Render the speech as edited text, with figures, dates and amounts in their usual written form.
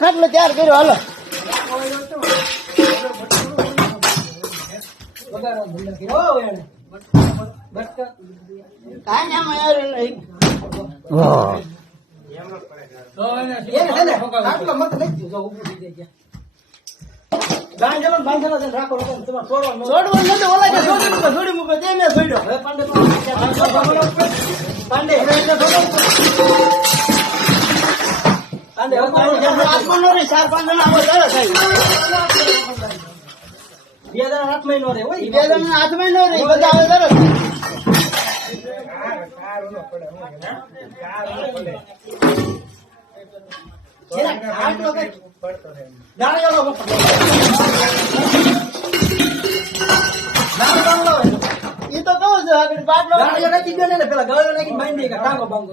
ખાટલો તૈયાર કર્યો હાલો કાંઈ આમાં યાર નહીં એ તો કહું છું આગળ બાટલો નાખી દે ને પેલા ગળો નાખી બાંધી ટાંગો બાંધો